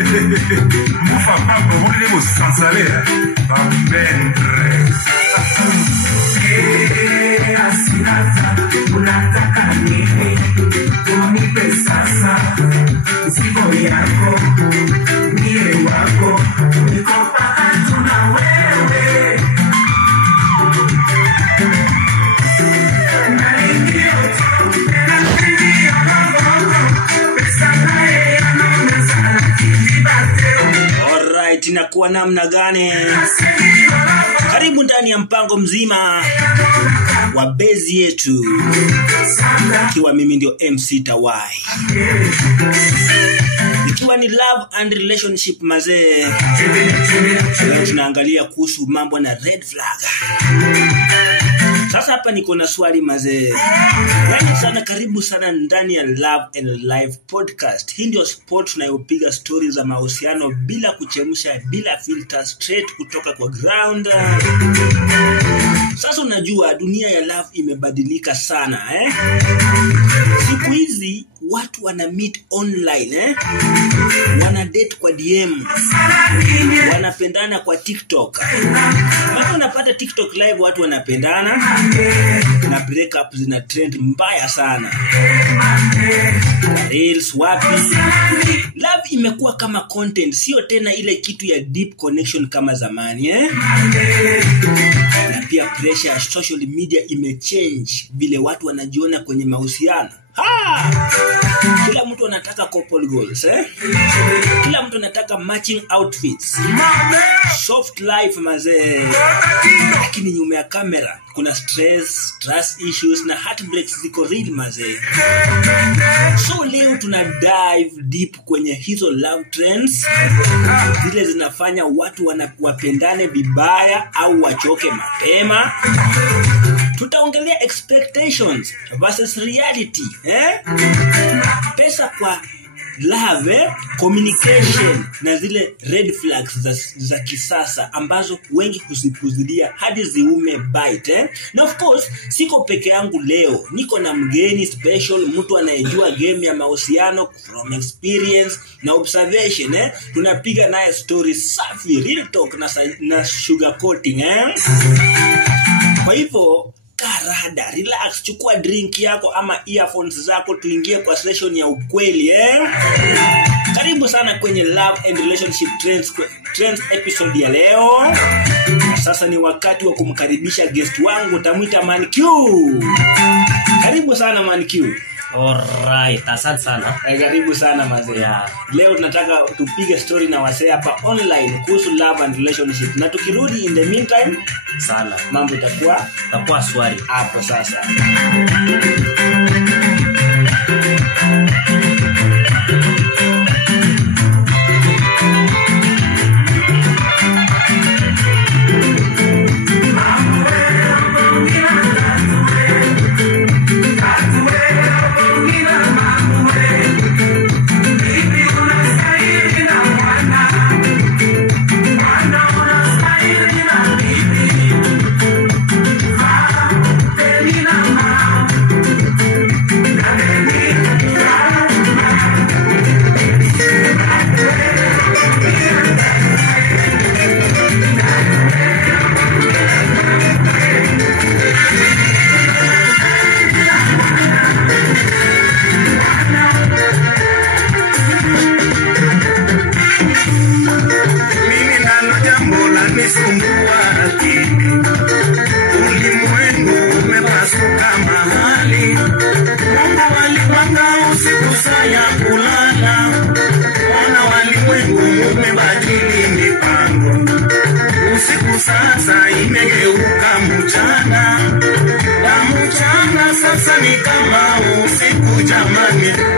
Mufa papo, voulez vous s'installer à Bendre. Asinata, unataka nini? Unipe sasa, sigo yako, niye wako, niko pakatu na wewe. Alright, inakuwa namna gani? Karibu ndani ya mpango mzima wa bezi yetu, ikiwa mimi ndio MC Tawai, ikiwa ni love and relationship mazee. Leo tunaangalia kuhusu mambo na red flag. Sasa hapa niko na swali mazee. Sana karibu sana ndani ya Love and Life podcast. Hii ndio sport tunayopiga stories za mahusiano bila kuchemsha, bila filter, straight kutoka kwa ground. Sasa unajua dunia ya love imebadilika sana Siku hizi watu wana meet online wana date kwa DM, wanapendana kwa TikTok. Bado unapata TikTok live watu wanapendana na breakup zina trend mbaya sana. Reels wapi? Love imekuwa kama content, sio tena ile kitu ya deep connection kama zamani Na pia pressure ya social media imechange vile watu wanajiona kwenye mahusiano. Kila mtu anataka couple goals Kila mtu anataka matching outfits, soft life mazee. Lakini nyuma ya kamera kuna stress, trust issues na heartbreaks ziko real mazee. So leo tuna dive deep kwenye hizo love trends, zile zinafanya watu wapendane vibaya au wachoke mapema. Tutaongelea expectations versus reality pesa kwa love communication na zile red flags za kisasa ambazo wengi huzipuzilia hadi ziume bite Na of course siko peke yangu leo, niko na mgeni special, mtu anayejua game ya mahusiano from experience na observation Tunapiga naye story safi, real talk na sugar coating Kwa hivyo karada, relax, chukua drink yako ama earphones zako, tuingie kwa session ya ukweli Karibu sana kwenye Love and Relationship Trends episode ya leo. Sasa ni wakati wa kumkaribisha guest wangu, tamuita Man Q. Karibu sana Man Q. Alright, asante sana. Karibu sana mazee. Leo tunataka tupige story na wasee hapa online kuhusu love and relationship. Na tukirudi in the meantime sana mambo itakuwa swali hapo sasa. Sasa imegeuka mchana, na mchana sasa ni kama usiku jamani.